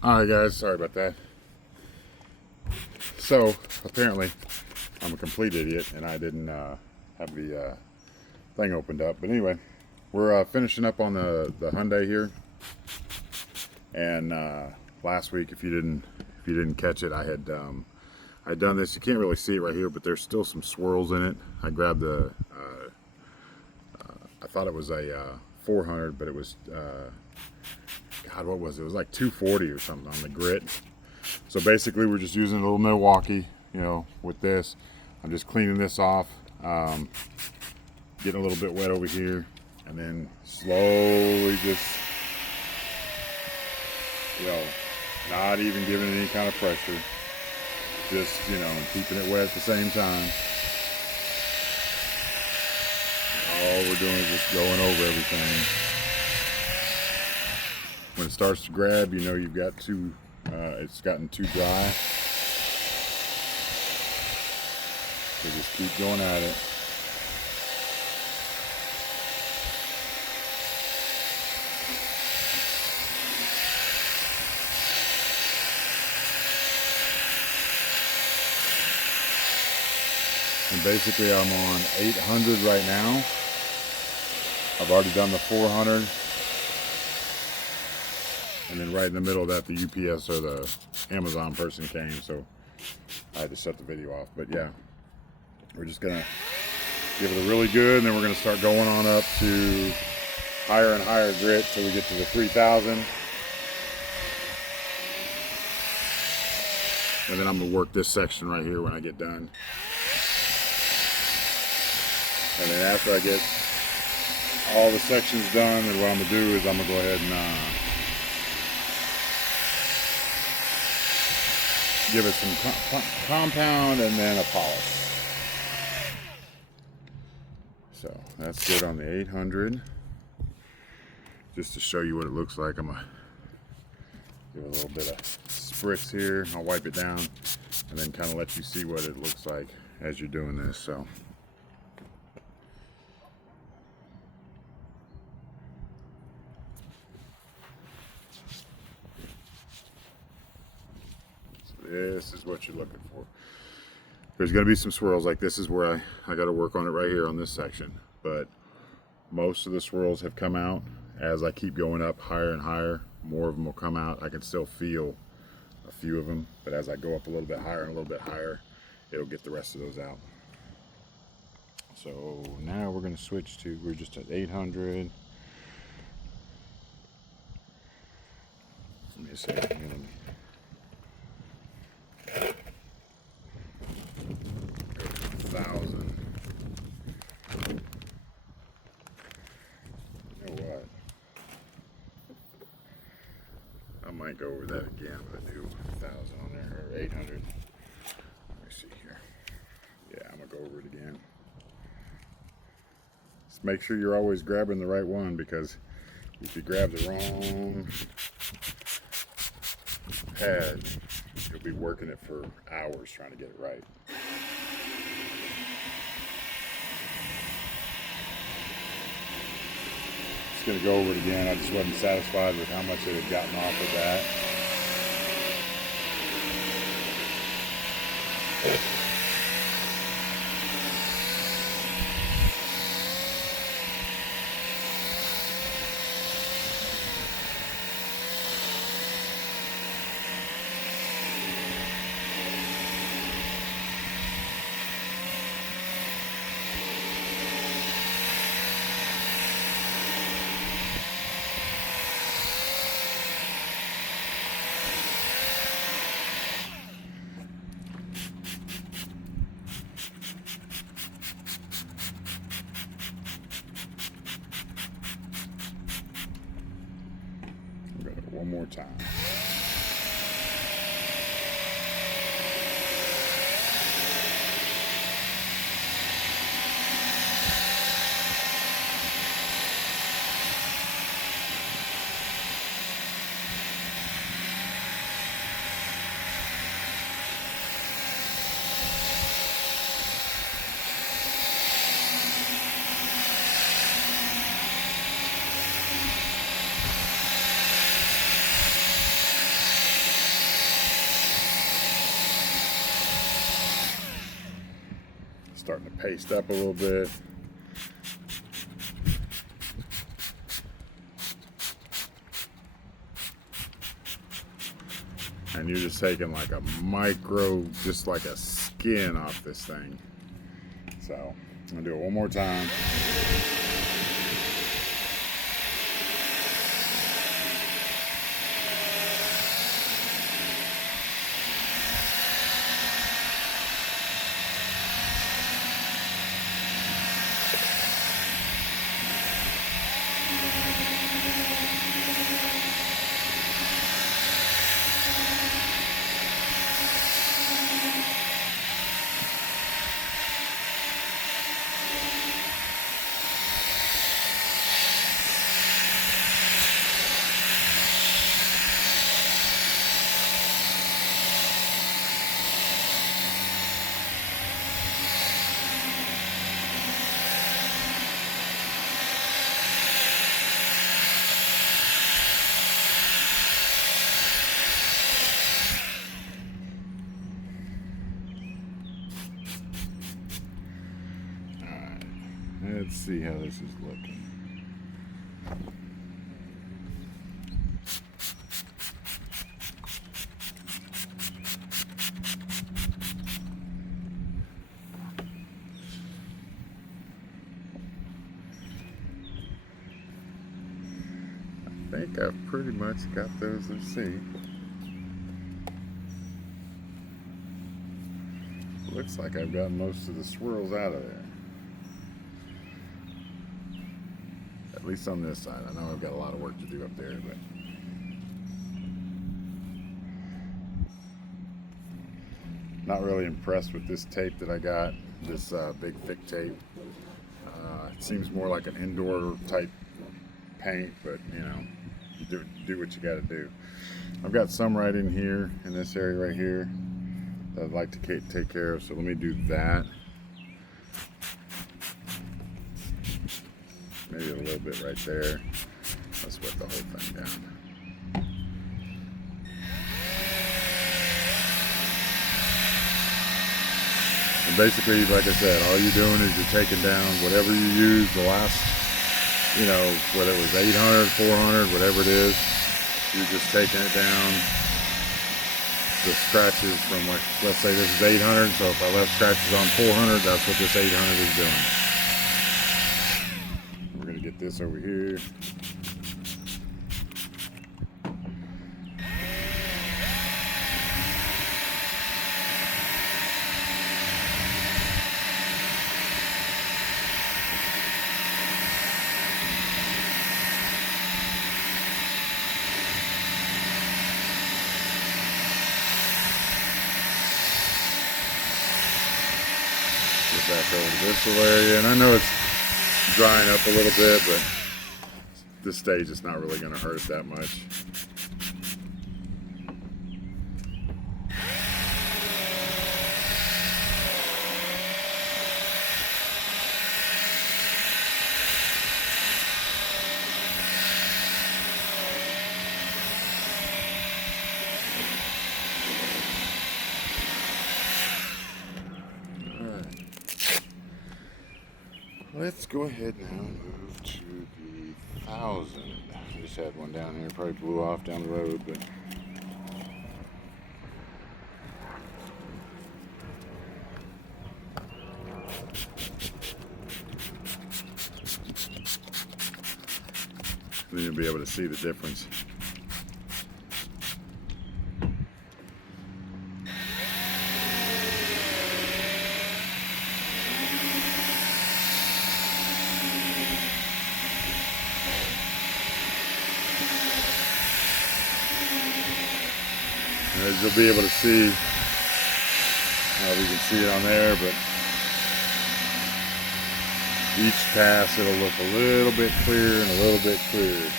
Alright guys, sorry about that. So apparently I'm a complete idiot and I didn't have the thing opened up. But anyway, we're finishing up on the Hyundai here. And last week, if you didn't catch it, I'd done this. You can't really see it right here, but there's still some swirls in it. I grabbed I thought it was a 400, but it was God, what was it? It was like 240 or something on the grit. So basically, we're just using a little Milwaukee, with this. I'm just cleaning this off, getting a little bit wet over here, and then slowly just, not even giving it any kind of pressure. Just, keeping it wet at the same time. All we're doing is just going over everything. When it starts to grab, you've got it's gotten too dry. So just keep going at it. And basically I'm on 800 right now. I've already done the 400. And then right in the middle of that, the UPS or the Amazon person came, so I had to shut the video off. But yeah, we're just gonna give it a really good, and then we're gonna start going on up to higher and higher grit till we get to the 3000. And then I'm gonna work this section right here when I get done. And then after I get all the sections done, then what I'm gonna do is I'm gonna go ahead and give it some compound and then a polish. So that's good on the 800. Just to show you what it looks like, I'm gonna give it a little bit of spritz here. I'll wipe it down and then kind of let you see what it looks like as you're doing this. So this is what you're looking for. There's going to be some swirls, like this is where I got to work on it right here on this section. But most of the swirls have come out. As I keep going up higher and higher, more of them will come out. I can still feel a few of them, but as I go up a little bit higher and a little bit higher, it'll get the rest of those out. So now we're going to switch to, we're just at 800. Let me see. I might go over that again with a new 1000 on there, or 800. Let me see here. Yeah, I'm gonna go over it again. Just make sure you're always grabbing the right one, because if you grab the wrong pad, you'll be working it for hours trying to get it right. Going to go over it again. I just wasn't satisfied with how much it had gotten off of that. One more time. starting to paste up a little bit. And you're just taking like a micro, just like a skin off this thing. So I'm gonna do it one more time. Let's see how this is looking. I think I've pretty much got those. Let's see. Looks like I've got most of the swirls out of there. At least on this side. I know I've got a lot of work to do up there, but not really impressed with this tape that I got. This big thick tape. It seems more like an indoor type paint, but you know, you do what you got to do. I've got some right in here, in this area right here, that I'd like to take care of. So let me do that. Maybe a little bit right there. Let's wet the whole thing down. And basically, like I said, all you're doing is you're taking down whatever you used the last, you know, whether it was 800, 400, whatever it is, you're just taking it down. The scratches from, like, let's say this is 800, so if I left scratches on 400, that's what this 800 is doing. We're going to get this over here. Back over to this little area, and I know it's drying up a little bit, but this stage it's not really going to hurt it that much. Let's go ahead now and move to the 1000. I just had one down here, probably blew off down the road, but then you'll be able to see the difference. As you'll be able to see, we can see it on there, but each pass it'll look a little bit clearer and a little bit clearer.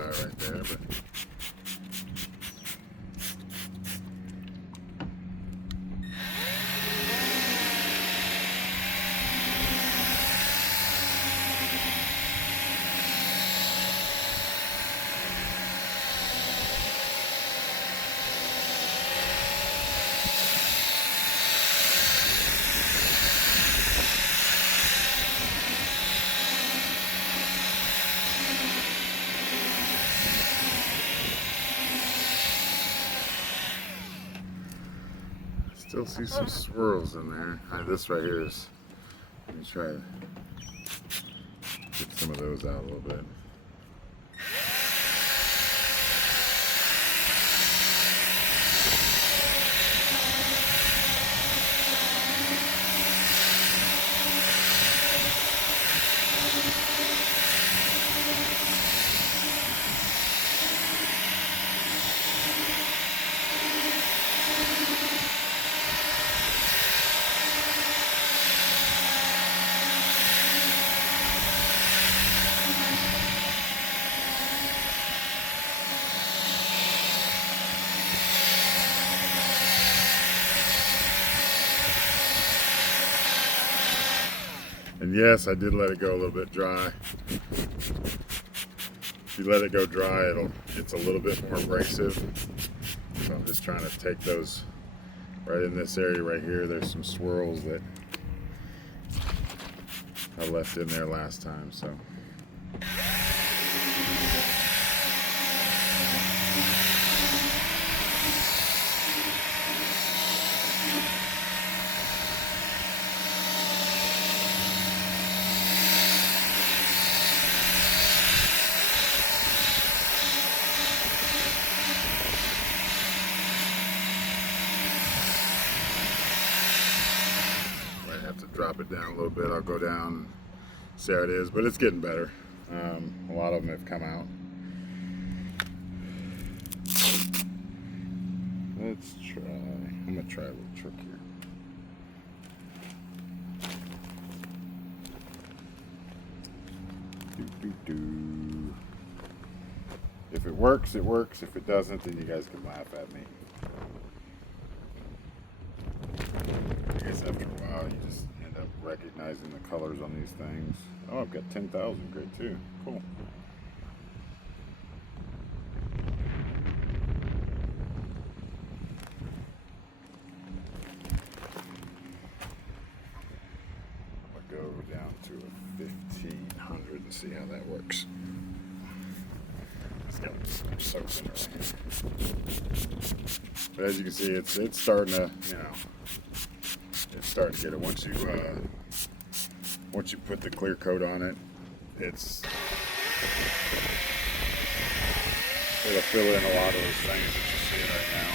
dry right there, but still see some swirls in there. This right here is, let me try to get some of those out a little bit. And yes, I did let it go a little bit dry. If you let it go dry, it's a little bit more abrasive. So I'm just trying to take those right in this area right here. There's some swirls that I left in there last time, so. Drop it down a little bit. I'll go down and see how it is, but it's getting better. A lot of them have come out. Let's try. I'm gonna try a little trick here. If it works, it works. If it doesn't, then you guys can laugh at me. I guess after a while, you just end up recognizing the colors on these things. Oh, I've got 10,000 grit too. Cool. I'll go down to a 1500 and see how that works. It's got some soaks in it right here. But as you can see, it's starting to, it's starting to get it. Once you put the clear coat on it, it'll fill in a lot of those things that you see right now.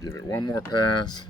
Give it one more pass.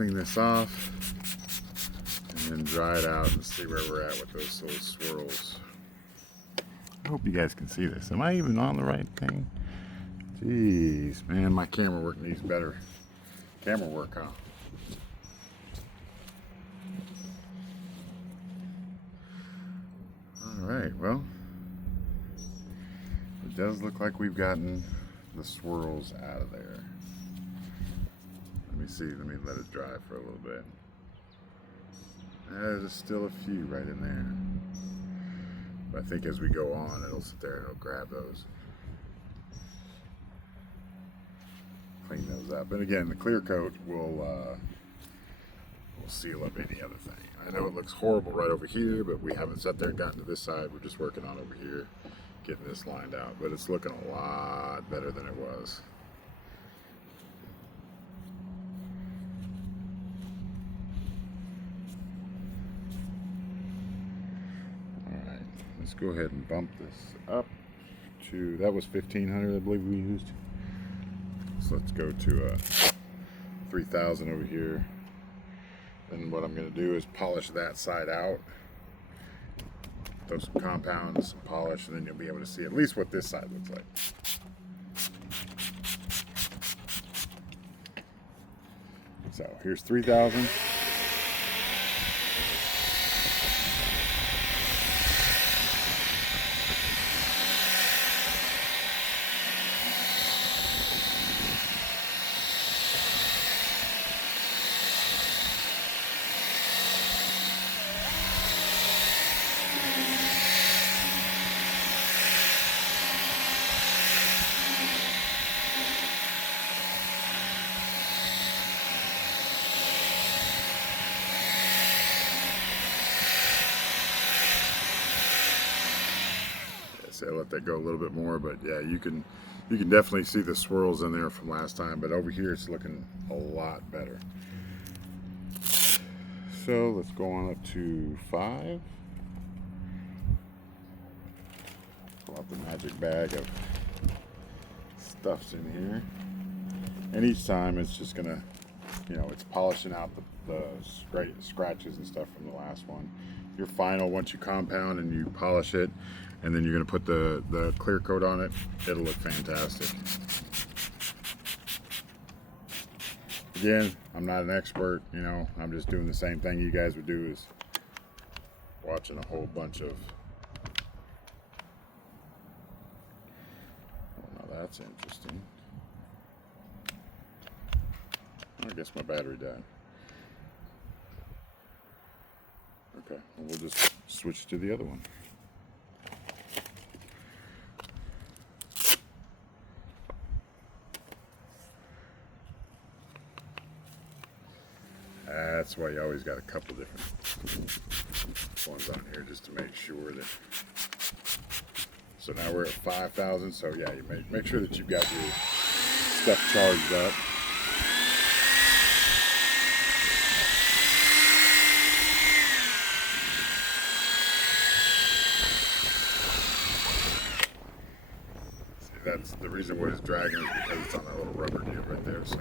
clean this off and then dry it out and see where we're at with those little swirls. I hope you guys can see this. Am I even on the right thing? Jeez, man, my camera work needs better camera work, huh? Alright, well, it does look like we've gotten the swirls out of there. Let me see, let me let it dry for a little bit. There's still a few right in there. But I think as we go on, it'll sit there and it'll grab those. Clean those up. And again, the clear coat will seal up any other thing. I know it looks horrible right over here, but we haven't sat there and gotten to this side. We're just working on over here, getting this lined out. But it's looking a lot better than it was. Alright, let's go ahead and bump this up to, that was 1500 I believe we used. So let's go to 3000 over here. And what I'm going to do is polish that side out. Throw some compound, some polish, and then you'll be able to see at least what this side looks like. So here's 3000. I let that go a little bit more, but yeah, you can definitely see the swirls in there from last time, but over here it's looking a lot better. So let's go on up to 5. Pull out the magic bag of stuffs in here, and each time it's just gonna, it's polishing out the scratches and stuff from the last one. Your final, once you compound and you polish it, and then you're going to put the clear coat on it, it'll look fantastic. Again, I'm not an expert, I'm just doing the same thing you guys would do, is watching a whole bunch of, oh, now that's interesting. I guess my battery died. Okay, well, we'll just switch to the other one. That's why you always got a couple different ones on here, just to make sure that. So now we're at 5,000. So yeah, you make sure that you've got your stuff charged up. See, that's the reason why it's dragging, is because it's on that little rubber deal right there. So.